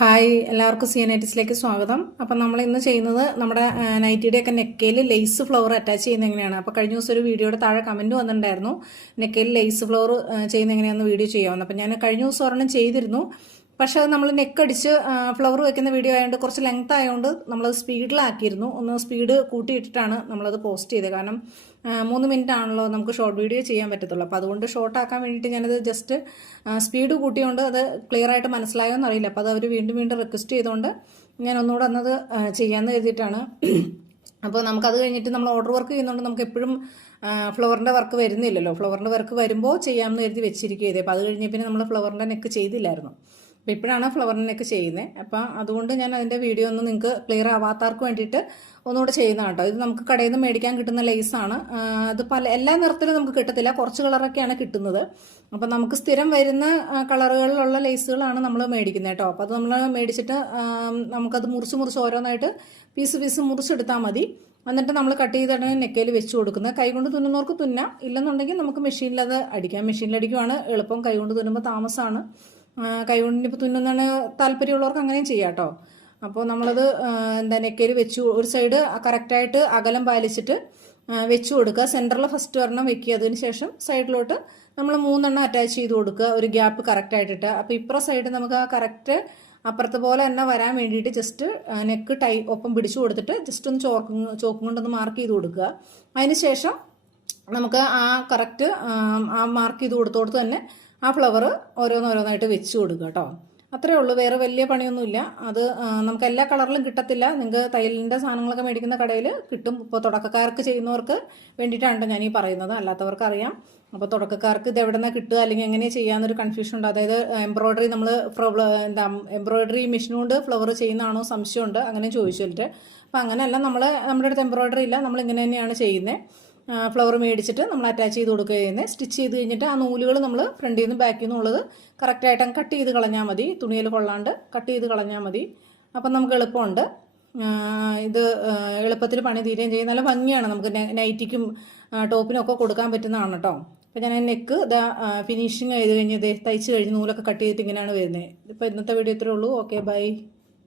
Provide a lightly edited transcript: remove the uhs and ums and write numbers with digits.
Hi എല്ലാവർക്കും CNITസിലേക്ക് സ്വാഗതം. അപ്പം നമ്മൾ ഇന്ന് ചെയ്യുന്നത് നമ്മുടെ നൈറ്റിയുടെയൊക്കെ നെക്കയിൽ ലേസ് ഫ്ലവർ അറ്റാച്ച് ചെയ്യുന്നത് എങ്ങനെയാണ്. അപ്പോൾ കഴിഞ്ഞ ദിവസം ഒരു വീഡിയോയുടെ താഴെ കമൻറ്റ് വന്നിട്ടുണ്ടായിരുന്നു, നെക്കയിൽ ലേസ് ഫ്ലവർ ചെയ്യുന്നത് എങ്ങനെയാണെന്ന് വീഡിയോ ചെയ്യാമെന്ന്. അപ്പം ഞാൻ കഴിഞ്ഞ ദിവസം ഒരെണ്ണം ചെയ്തിരുന്നു. പക്ഷേ അത് നമ്മൾ നെക്കടിച്ച് ഫ്ലവർ വെക്കുന്ന വീഡിയോ ആയതുകൊണ്ട് കുറച്ച് ലെങ്ത് ആയതുകൊണ്ട് നമ്മളത് സ്പീഡിലാക്കിയിരുന്നു. ഒന്ന് സ്പീഡ് കൂട്ടിയിട്ടിട്ടാണ് നമ്മളത് പോസ്റ്റ് ചെയ്തത്. കാരണം 3 മിനിറ്റ് ആണല്ലോ നമുക്ക് ഷോർട്ട് വീഡിയോ ചെയ്യാൻ പറ്റത്തുള്ളൂ. അപ്പോൾ അതുകൊണ്ട് ഷോർട്ട് ആക്കാൻ വേണ്ടിയിട്ട് ഞാനത് ജസ്റ്റ് സ്പീഡ് കൂട്ടിയോണ്ട് അത് ക്ലിയർ ആയിട്ട് മനസ്സിലായോ എന്നറിയില്ല. അപ്പോൾ അത് അവർ വീണ്ടും റിക്വസ്റ്റ് ചെയ്തുകൊണ്ട് ഞാൻ ഒന്നുകൂടെ അന്നത് ചെയ്യാമെന്ന് കരുതിയിട്ടാണ്. അപ്പോൾ നമുക്കത് കഴിഞ്ഞിട്ട് നമ്മൾ ഓർഡർ വർക്ക് ചെയ്യുന്നതുകൊണ്ട് നമുക്ക് എപ്പോഴും ഫ്ലവറിൻ്റെ വർക്ക് വരുന്നില്ലല്ലോ. ഫ്ലവറിൻ്റെ വർക്ക് വരുമ്പോൾ ചെയ്യാമെന്ന് കരുതി വെച്ചിരിക്കുക ചെയ്തേ. അപ്പോൾ അത് കഴിഞ്ഞ് പിന്നെ നമ്മൾ ഫ്ലവറിൻ്റെ നെക്ക് ചെയ്തില്ലായിരുന്നു. അപ്പോൾ ഇപ്പോഴാണ് ഫ്ലവറിനൊക്കെ ചെയ്യുന്നത്. അപ്പം അതുകൊണ്ട് ഞാൻ അതിൻ്റെ വീഡിയോ ഒന്ന് നിങ്ങൾക്ക് ക്ലിയർ ആവാത്തവർക്ക് വേണ്ടിയിട്ട് ഒന്നുകൂടെ ചെയ്യുന്നതാണ് കേട്ടോ. ഇത് നമുക്ക് കടയിൽ നിന്ന് മേടിക്കാൻ കിട്ടുന്ന ലേസാണ്. അത് എല്ലാ നിറത്തിലും നമുക്ക് കിട്ടത്തില്ല, കുറച്ച് കളറൊക്കെയാണ് കിട്ടുന്നത്. അപ്പം നമുക്ക് സ്ഥിരം വരുന്ന കളറുകളിലുള്ള ലേസുകളാണ് നമ്മൾ മേടിക്കുന്നത് കേട്ടോ. അപ്പോൾ അത് നമ്മൾ മേടിച്ചിട്ട് നമുക്കത് മുറിച്ച് ഓരോന്നായിട്ട് പീസ് മുറിച്ചെടുത്താൽ മതി. എന്നിട്ട് നമ്മൾ കട്ട് ചെയ്തിട്ട് നെക്കയിൽ വെച്ച് കൊടുക്കുന്നത്. കൈകൊണ്ട് തുന്നുന്നവർക്ക് തുന്നാം, ഇല്ലെന്നുണ്ടെങ്കിൽ നമുക്ക് മെഷീനിലത് അടിക്കാം. മെഷീനിലടിക്കുവാണ് എളുപ്പം. കൈകൊണ്ട് തുന്നുമ്പോൾ താമസമാണ്. കൈകൊണ്ട് ഇപ്പോൾ തുന്നുന്നതാണ് താല്പര്യമുള്ളവർക്ക് അങ്ങനെയും ചെയ്യാം കേട്ടോ. അപ്പോൾ നമ്മളത് നെക്കയിൽ വെച്ച് ഒരു സൈഡ് കറക്റ്റായിട്ട് അകലം പാലിച്ചിട്ട് വെച്ച് കൊടുക്കുക. സെൻറ്ററിൽ ഫസ്റ്റ് ഒരെണ്ണം വെക്കുക. അതിന് ശേഷം സൈഡിലോട്ട് നമ്മൾ 3 അറ്റാച്ച് ചെയ്ത് കൊടുക്കുക, ഒരു ഗ്യാപ്പ് കറക്റ്റായിട്ടിട്ട്. അപ്പോൾ ഇപ്പുറ സൈഡ് നമുക്ക് ആ കറക്റ്റ് അപ്പുറത്തെ പോലെ തന്നെ വരാൻ വേണ്ടിയിട്ട് ജസ്റ്റ് നെക്ക് ഒപ്പം പിടിച്ചു കൊടുത്തിട്ട് ജസ്റ്റ് ഒന്ന് ചോക്കും കൊണ്ടൊന്ന് മാർക്ക് ചെയ്ത് കൊടുക്കുക. അതിന് ശേഷം നമുക്ക് ആ കറക്റ്റ് ആ മാർക്ക് ചെയ്ത് കൊടുത്തോടത്ത് തന്നെ ആ ഫ്ലവർ ഓരോന്നായിട്ട് വെച്ച് കൊടുക്കുക കേട്ടോ. അത്രേ ഉള്ളൂ, വേറെ വലിയ പണിയൊന്നുമില്ല. അത് നമുക്ക് എല്ലാ കളറിലും കിട്ടത്തില്ല. നിങ്ങൾക്ക് തയ്യലിൻ്റെ സാധനങ്ങളൊക്കെ മേടിക്കുന്ന കടയിൽ കിട്ടും. ഇപ്പോൾ തുടക്കക്കാർക്ക് ചെയ്യുന്നവർക്ക് വേണ്ടിയിട്ടാണ് ഞാൻ ഈ പറയുന്നത്, അല്ലാത്തവർക്ക് അറിയാം. അപ്പോൾ തുടക്കക്കാർക്ക് ഇത് എവിടെ നിന്നാണ് കിട്ടുക അല്ലെങ്കിൽ എങ്ങനെയാണ് ചെയ്യാമെന്നൊരു കൺഫ്യൂഷൻ ഉണ്ട്. അതായത് എംബ്രോയ്ഡറി നമ്മൾ എംബ്രോയ്ഡറി മെഷീൻ കൊണ്ട് ഫ്ലവർ ചെയ്യുന്നതാണോ സംശയമുണ്ട്, അങ്ങനെ ചോദിച്ചിട്ട്. അപ്പോൾ അങ്ങനെയല്ല, നമ്മുടെ അടുത്ത് എംബ്രോയ്ഡറി ഇല്ല, നമ്മൾ ഇങ്ങനെ തന്നെയാണ് ചെയ്യുന്നത്. ഫ്ലവർ മേടിച്ചിട്ട് നമ്മൾ അറ്റാച്ച് ചെയ്ത് കൊടുക്കുക ചെയ്യുന്നത്. സ്റ്റിച്ച് ചെയ്ത് കഴിഞ്ഞിട്ട് ആ നൂലുകൾ നമ്മൾ ഫ്രണ്ടിൽ നിന്ന് ബാക്കിൽ നിന്നുള്ളത് കറക്റ്റായിട്ട് കട്ട് ചെയ്ത് കളഞ്ഞാൽ മതി. തുണിയിൽ കൊള്ളാണ്ട് കട്ട് ചെയ്ത് കളഞ്ഞാൽ മതി. അപ്പം നമുക്ക് എളുപ്പമുണ്ട്. ഇത് എളുപ്പത്തിൽ പണി തീരുകയും ചെയ്യും. നല്ല ഭംഗിയാണ്. നമുക്ക് നൈറ്റിക്കും ടോപ്പിനും ഒക്കെ കൊടുക്കാൻ പറ്റുന്നതാണ് കേട്ടോ. അപ്പം ഞാൻ നെക്ക് ഫിനിഷിങ് ചെയ്ത് കഴിഞ്ഞ് തയ്ച്ച് കഴിഞ്ഞ് നൂലൊക്കെ കട്ട് ചെയ്തിട്ട് ഇങ്ങനെയാണ് വരുന്നത്. ഇപ്പോൾ ഇന്നത്തെ വീഡിയോ ഇത്രേ ഉള്ളൂ. Okay, by.